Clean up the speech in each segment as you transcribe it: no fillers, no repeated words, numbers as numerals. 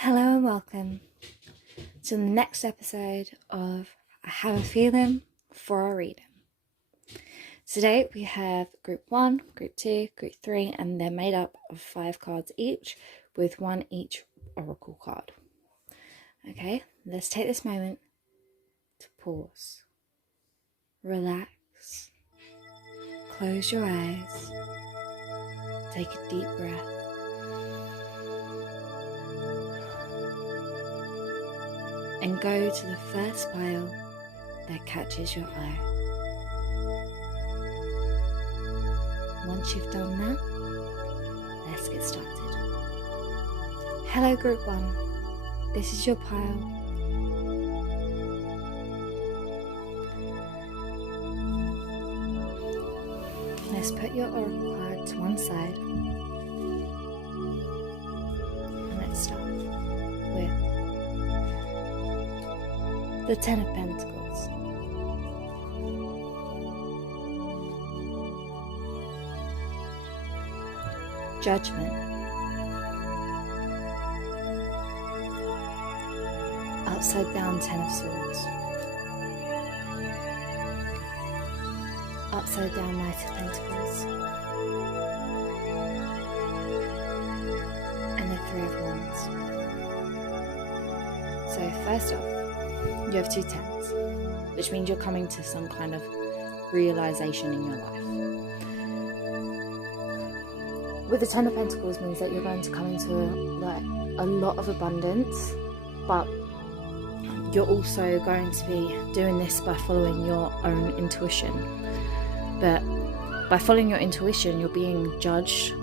Hello and welcome to the next episode of I Have a Feeling for our reading. Today we have Group 1, Group 2, Group 3, and they're made up of 5 cards each with 1 each oracle card. Okay, let's take this moment to pause, relax, close your eyes, take a deep breath. And go to the first pile that catches your eye. Once you've done that, let's get started. Hello Group 1, this is your pile. Let's put your oracle card to one side. And let's start with the 10 of Pentacles. Judgment. Upside down 10 of Swords. Upside down Knight of Pentacles. And the 3 of Wands. So first off, you have 2 10s, which means you're coming to some kind of realization in your life. With the 10 of Pentacles means that you're going to come into a lot of abundance, but you're also going to be doing this by following your own intuition. But by following your intuition, you're being judged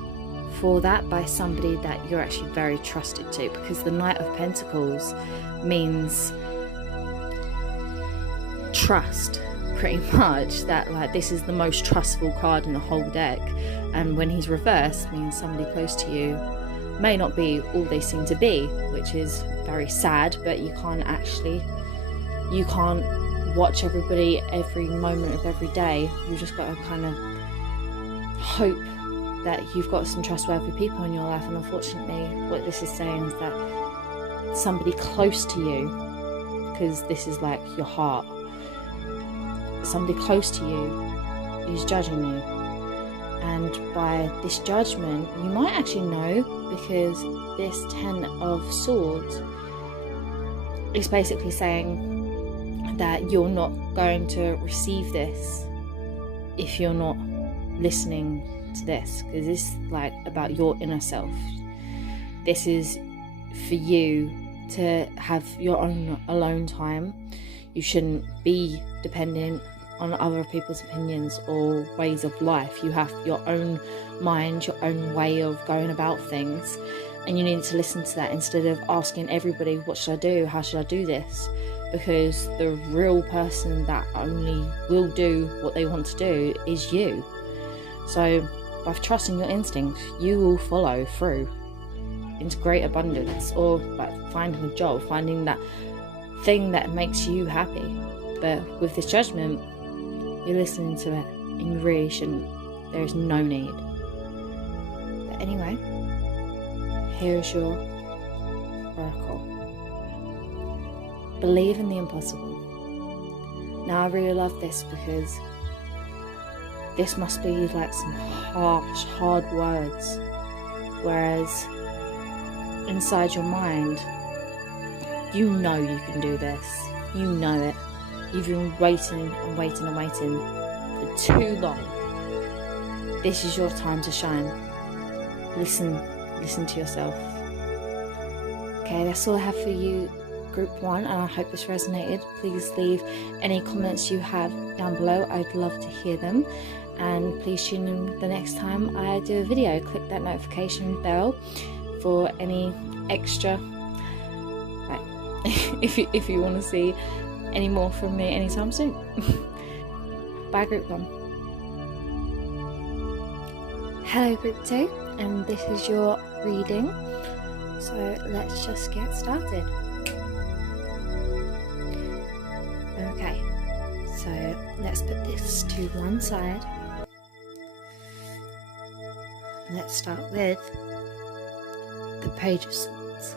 for that by somebody that you're actually very trusted to, because the Knight of Pentacles means trust, pretty much, that like this is the most trustful card in the whole deck, and when he's reversed means somebody close to you may not be all they seem to be, which is very sad. But you can't watch everybody every moment of every day. You just got to kind of hope that you've got some trustworthy people in your life, and unfortunately what this is saying is that somebody close to you, because this is like your heart, somebody close to you is judging you. And by this judgment, you might actually know, because this 10 of Swords is basically saying that you're not going to receive this if you're not listening to this, because this is like about your inner self. This is for you to have your own alone time. You shouldn't be dependent on other people's opinions or ways of life. You have your own mind, your own way of going about things, and you need to listen to that instead of asking everybody, what should I do, how should I do this? Because the real person that only will do what they want to do is you. So by trusting your instincts, you will follow through into great abundance, or by finding a job, finding that thing that makes you happy. But with this judgment, you're listening to it, and you really shouldn't. There is no need. But anyway, here's your oracle. Believe in the impossible. Now I really love this, because this must be like some harsh, hard words, whereas inside your mind, you know you can do this. You know it. You've been waiting and waiting and waiting for too long. This is your time to shine. Listen to yourself. Okay, that's all I have for you, Group 1, and I hope this resonated. Please leave any comments you have down below. I'd love to hear them. And please tune in the next time I do a video. Click that notification bell for any extra, if you want to see any more from me anytime soon. Bye Group 1. Hello Group 2, and this is your reading. So let's just get started. Okay, so let's put this to one side. Let's start with the Page of Swords.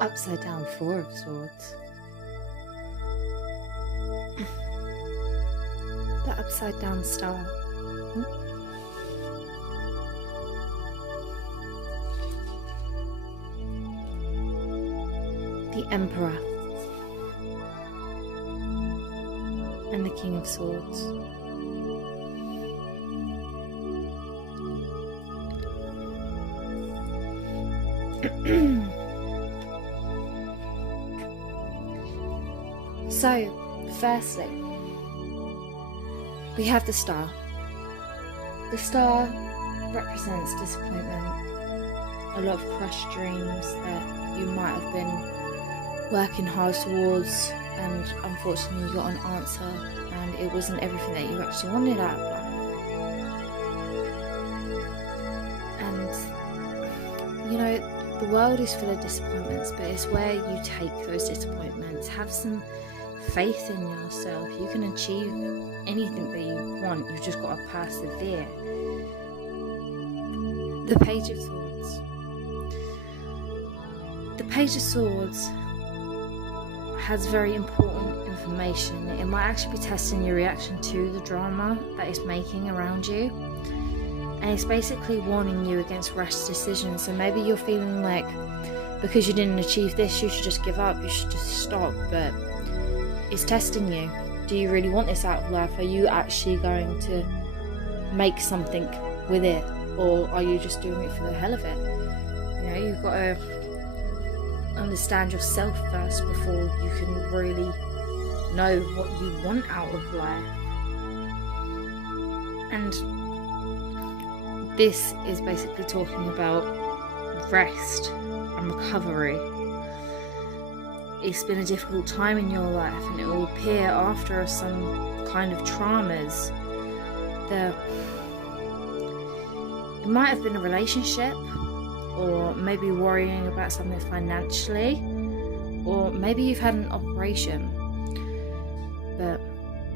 Upside down Four of Swords. The upside down star. The Emperor. And the King of Swords. So, firstly, we have the star. The star represents disappointment, a lot of crushed dreams that you might have been working hard towards, and unfortunately you got an answer and it wasn't everything that you actually wanted out of life. And you know, the world is full of disappointments, but it's where you take those disappointments. Have some faith in yourself. You can achieve anything that you want. You've just got to persevere. The Page of Swords. The Page of Swords has very important information. It might actually be testing your reaction to the drama that it's making around you. And it's basically warning you against rash decisions. So maybe you're feeling like, because you didn't achieve this, you should just give up, you should just stop. But it's testing you. Do you really want this out of life? Are you actually going to make something with it? Or are you just doing it for the hell of it? You know, you've got to understand yourself first before you can really know what you want out of life. And this is basically talking about rest and recovery. It's been a difficult time in your life, and it will appear after some kind of traumas that it might have been a relationship, or maybe worrying about something financially, or maybe you've had an operation. But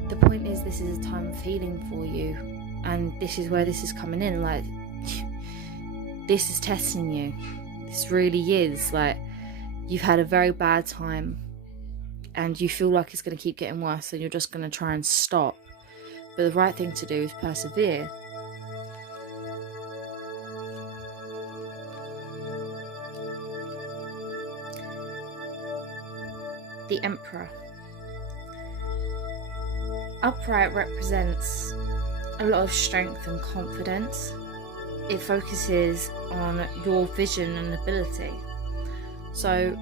the point is, this is a time of healing for you, and this is where this is coming in. Like, this is testing you. This really is. Like, you've had a very bad time and you feel like it's going to keep getting worse, and you're just going to try and stop. But the right thing to do is persevere. The Emperor. Upright represents a lot of strength and confidence. It focuses on your vision and ability. So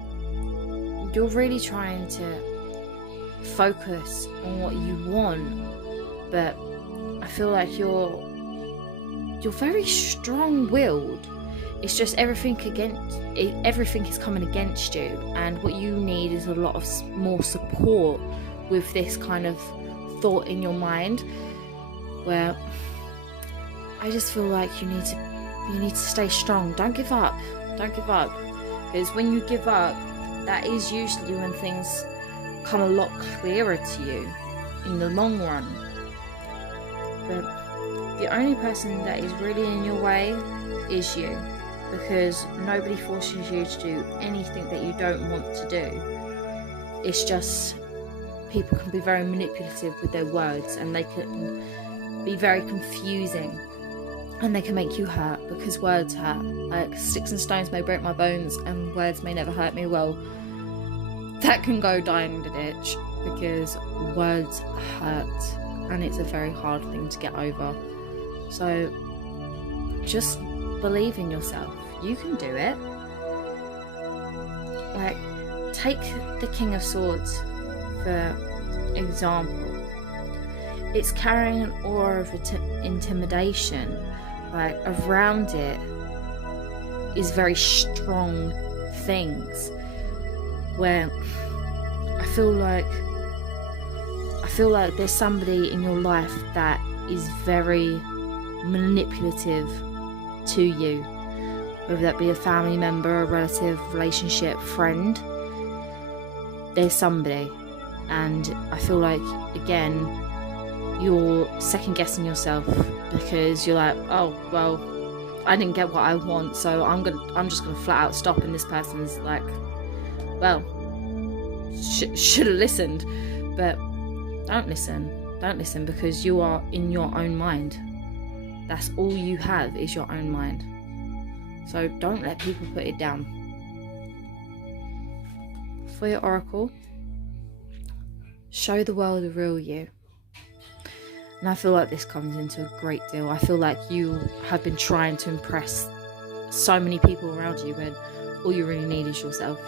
you're really trying to focus on what you want, but I feel like you're very strong-willed. It's just everything is coming against you, and what you need is a lot of more support with this kind of thought in your mind, where I just feel like you need to stay strong. Don't give up. Don't give up. Because when you give up, that is usually when things come a lot clearer to you in the long run. But the only person that is really in your way is you, because nobody forces you to do anything that you don't want to do. It's just people can be very manipulative with their words, and they can be very confusing, and they can make you hurt, because words hurt. Like, sticks and stones may break my bones and words may never hurt me. Well, that can go down the ditch, because words hurt, and it's a very hard thing to get over. So just believe in yourself. You can do it. Like, take the King of Swords for example. It's carrying an aura of intimidation. Like, around it is very strong things, where I feel like there's somebody in your life that is very manipulative to you, whether that be a family member, a relative, relationship, friend. There's somebody, and I feel like, again, you're second guessing yourself, because you're like, oh well, I didn't get what I want, so I'm just gonna flat out stop in this person's like well, should have listened, but don't listen, because you are in your own mind. That's all you have, is your own mind. So don't let people put it down. For your oracle, show the world the real you. And I feel like this comes into a great deal. I feel like you have been trying to impress so many people around you when all you really need is yourself.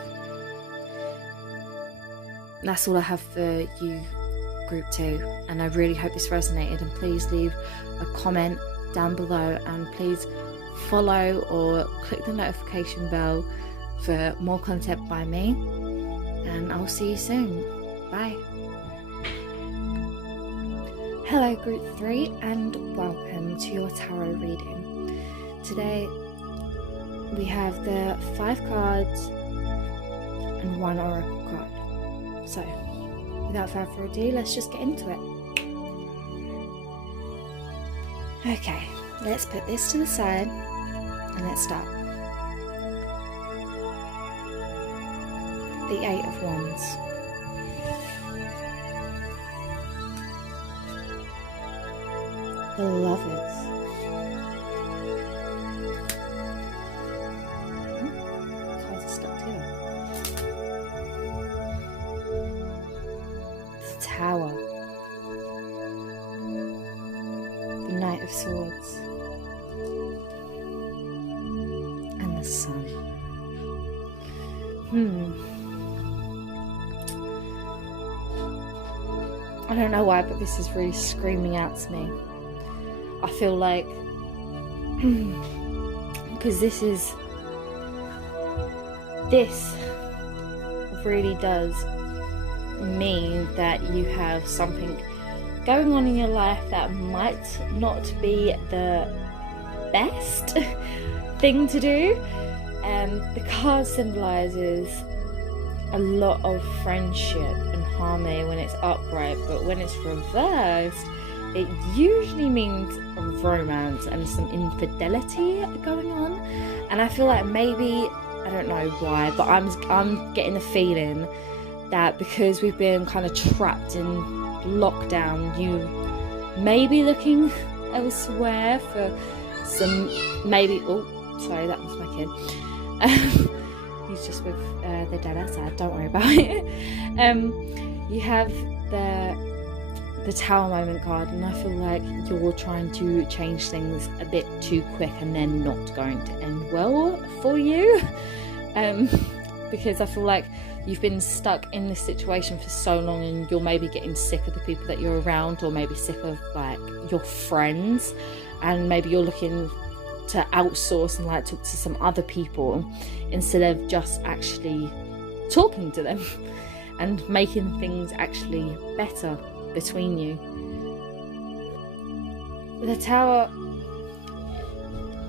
That's all I have for you, group 2, and I really hope this resonated. And please leave a comment down below, and please follow or click the notification bell for more content by me, and I'll see you soon. Bye. Hello group 3, and welcome to your tarot reading. Today we have the 5 cards and 1 oracle card. So, without further ado, let's just get into it. Okay, let's put this to the side and let's start. The 8 of Wands. The Lovers. Cards are stuck together. Tower, the Knight of Swords, and the Sun. I don't know why, but this is really screaming out to me. I feel like, because this really does mean that you have something going on in your life that might not be the best thing to do. The card symbolizes a lot of friendship and harmony when it's upright, but when it's reversed, it usually means romance and some infidelity going on. And I feel like maybe, I don't know why, but I'm getting the feeling that because we've been kind of trapped in lockdown, you may be looking elsewhere for some, maybe, oh sorry, that was my kid. He's just with the dad outside, don't worry about it. You have the Tower Moment card, and I feel like you're trying to change things a bit too quick and they're not going to end well for you. Because I feel like you've been stuck in this situation for so long, and you're maybe getting sick of the people that you're around, or maybe sick of like your friends, and maybe you're looking to outsource and like talk to some other people instead of just actually talking to them and making things actually better between you. The Tower,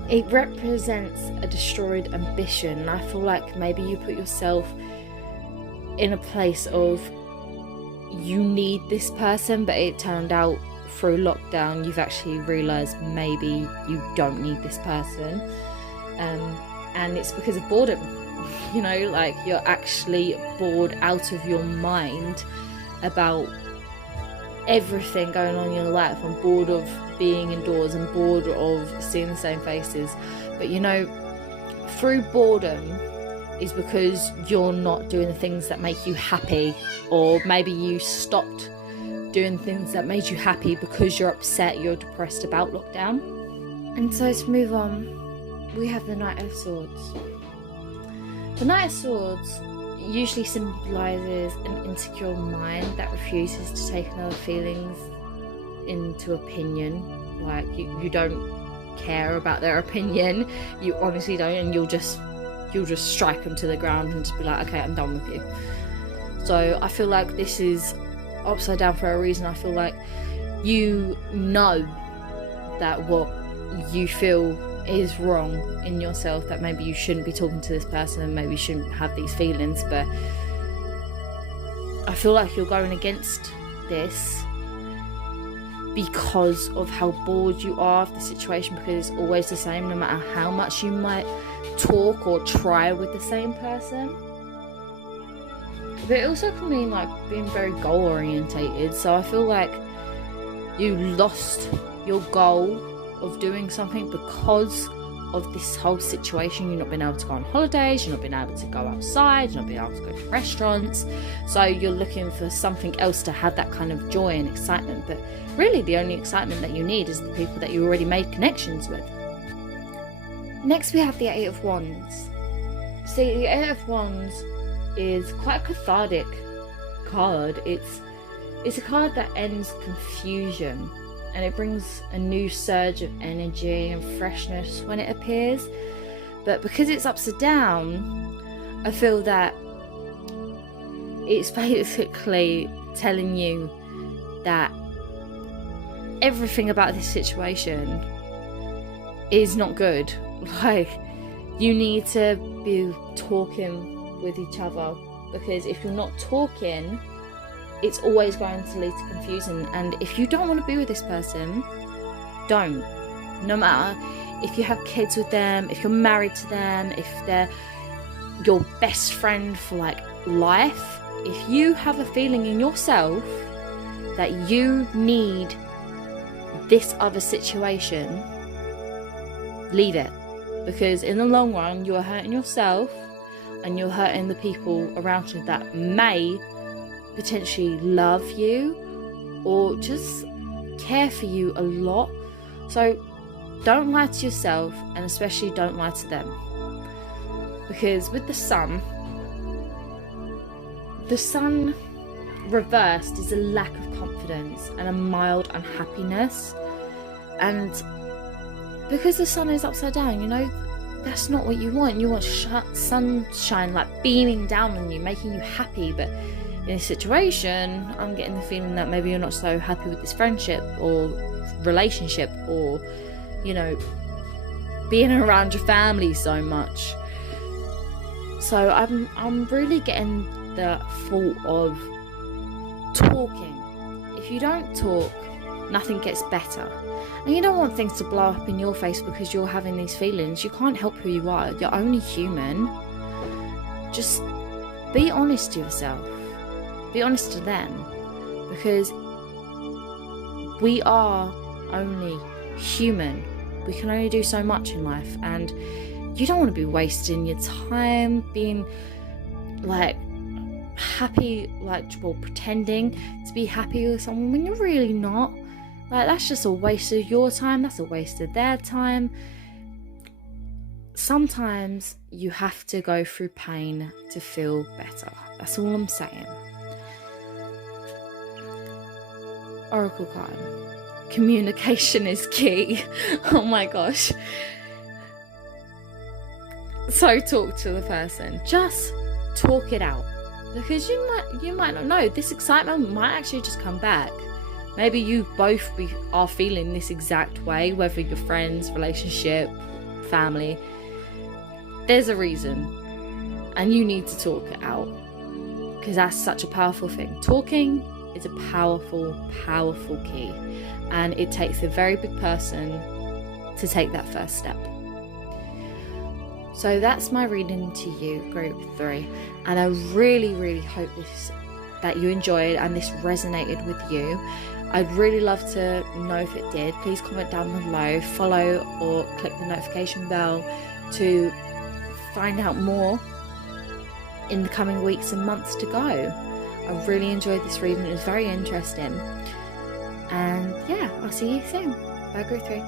it represents a destroyed ambition, and I feel like maybe you put yourself in a place of you need this person, but it turned out through lockdown you've actually realized maybe you don't need this person, and it's because of boredom. You know, like you're actually bored out of your mind about everything going on in your life. I'm bored of being indoors, I'm bored of seeing the same faces. But you know, through boredom is because you're not doing the things that make you happy, or maybe you stopped doing things that made you happy because you're upset, you're depressed about lockdown. And so to move on, we have the Knight of Swords. The Knight of Swords usually symbolises an insecure mind that refuses to take another feelings into opinion. Like you don't care about their opinion, you honestly don't, and you'll just strike them to the ground and just be like, okay, I'm done with you. So I feel like this is upside down for a reason. I feel like you know that what you feel is wrong in yourself, that maybe you shouldn't be talking to this person and maybe you shouldn't have these feelings, but I feel like you're going against this because of how bored you are of the situation, because it's always the same no matter how much you might talk or try with the same person. But it also can mean like being very goal orientated. So I feel like you lost your goal of doing something because of this whole situation. You're not being able to go on holidays, you're not being able to go outside, you're not being able to go to restaurants, so you're looking for something else to have that kind of joy and excitement. But really the only excitement that you need is the people that you already made connections with. Next we have the Eight of Wands. See, the Eight of Wands is quite a cathartic card. It's a card that ends confusion, and it brings a new surge of energy and freshness when it appears. But because it's upside down, I feel that it's basically telling you that everything about this situation is not good. Like, you need to be talking with each other, because if you're not talking, it's always going to lead to confusion. And if you don't want to be with this person, don't. No matter if you have kids with them, if you're married to them, if they're your best friend for like life, if you have a feeling in yourself that you need this other situation, leave it. Because in the long run, you're hurting yourself and you're hurting the people around you that may potentially love you or just care for you a lot. So don't lie to yourself, and especially don't lie to them. Because with the sun reversed is a lack of confidence and a mild unhappiness. And because the sun is upside down, you know, that's not what you want. You want sunshine like beaming down on you, making you happy. But in this situation, I'm getting the feeling that maybe you're not so happy with this friendship or relationship, or, you know, being around your family so much. So I'm really getting the thought of talking. If you don't talk, nothing gets better. And you don't want things to blow up in your face because you're having these feelings. You can't help who you are. You're only human. Just be honest to yourself. Be honest to them, because we are only human. We can only do so much in life, and you don't want to be wasting your time being like happy, like, well, pretending to be happy with someone when you're really not. Like, that's just a waste of your time. That's a waste of their time. Sometimes you have to go through pain to feel better. That's all I'm saying. Oracle card. Communication is key. Oh my gosh. So talk to the person. Just talk it out. Because you might not know. This excitement might actually just come back. Maybe you both are feeling this exact way, whether you're friends, relationship, family. There's a reason. And you need to talk it out. Because that's such a powerful thing. Talking is a powerful, powerful key. And it takes a very big person to take that first step. So that's my reading to you, group 3. And I really, really hope that you enjoyed and this resonated with you. I'd really love to know if it did. Please comment down below, follow or click the notification bell to find out more in the coming weeks and months to go. I really enjoyed this reading. It was very interesting. And yeah, I'll see you soon. Bye, group 3.